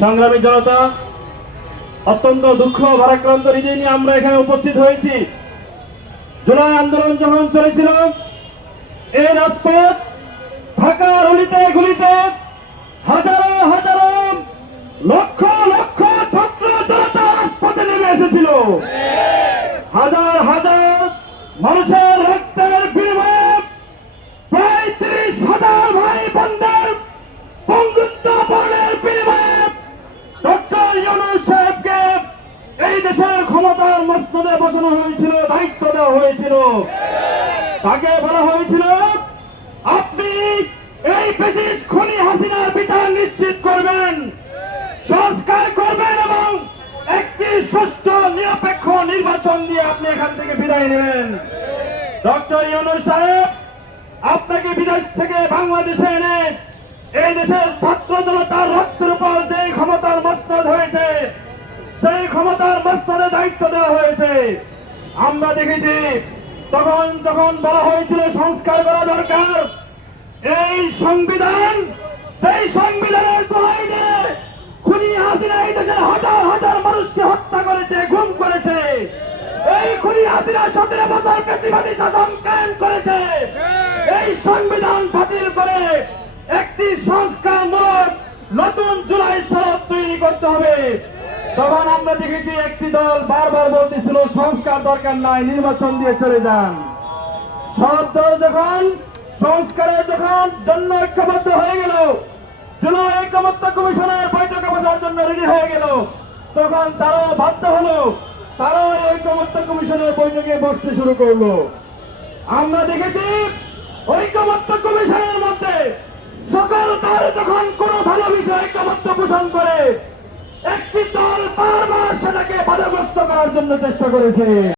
সংগ্রামী জনতা, অত্যন্ত দুঃখ ভারাক্রান্ত হৃদয় নিয়ে আমরা এখানে উপস্থিত হয়েছি। জুলাই আন্দোলন যখন চলেছিল, এই রাজপথ ঢাকার অলিতে গলিতে হাজারো হাজারো লক্ষ লক্ষ ছাত্র জনতা রাজপথে নেমে এসেছিল। হাজার হাজার মানুষের রক্তের বিনিময়ে প্রায় ৩০,০০০ ভাই বোনদের বন্ধুত্ব বর্ণের বিনিময়ে ডক্টর ইউনূস সাহেবকে এই দেশের ক্ষমতার মসনদে বসানো হয়েছিল, দায়িত্ব দেওয়া হয়েছিল। তাকে বলা হয়েছিল, আপনি এই ফ্যাসিস্ট খুনি হাসিনার বিচার নিশ্চিত করবেন, সংস্কার করবেন এবং একটি সুষ্ঠু নিরপেক্ষ নির্বাচন দিয়ে আপনি এখান থেকে বিদায় নেবেন। ডক্টর ইউনূস সাহেব আপনাকে বিদেশ থেকে বাংলাদেশে এনে এই দেশের ছাত্র জনতার রক্তের উপর যে ক্ষমতার মসনদ হয়েছে, সেই ক্ষমতার মসনদে দায়িত্ব দেওয়া হয়েছে। আমরা দেখেছি তখন যখন বলা হয়েছিল সংস্কার করা দরকার, এই সংবিধান, সেই সংবিধানের দোহাই দিয়ে খুনি হাসিনা এই দেশের হাজার হাজার মানুষকে হত্যা করেছে, গুম করেছে। এই খুনি হাসিনা 17 বছর ফ্যাসিবাদী শাসন কায়েম করেছে। এই সংবিধান বাতিল করে একটি সংস্কারমূলক নতুন জুলাই সনদ তৈরি করতে হবে। তখন আমরা দেখেছি একটি দল বারবার বলতেছিল সংস্কার দরকার নাই, নির্বাচন দিয়ে চলে যান। সব দল যখন সংস্কারের জন্য ঐক্যবদ্ধ হয়ে গেল, জুলাই ঐক্যমত্য কমিশনের বৈঠকে বসার জন্য রেডি হয়ে গেল, তখন তারাও বাধ্য হলো, তারাও ঐক্যমত্য কমিশনের বৈঠকে বসতে শুরু করলো। আমরা দেখেছি ঐক্যমত্য কমিশনের মধ্যে সকল দল যখন কোন ভালো বিষয় ঐক্যমত্য পোষণ করে, একটি দল বারবার সেটাকে বাধাগ্রস্ত করার জন্য চেষ্টা করেছে।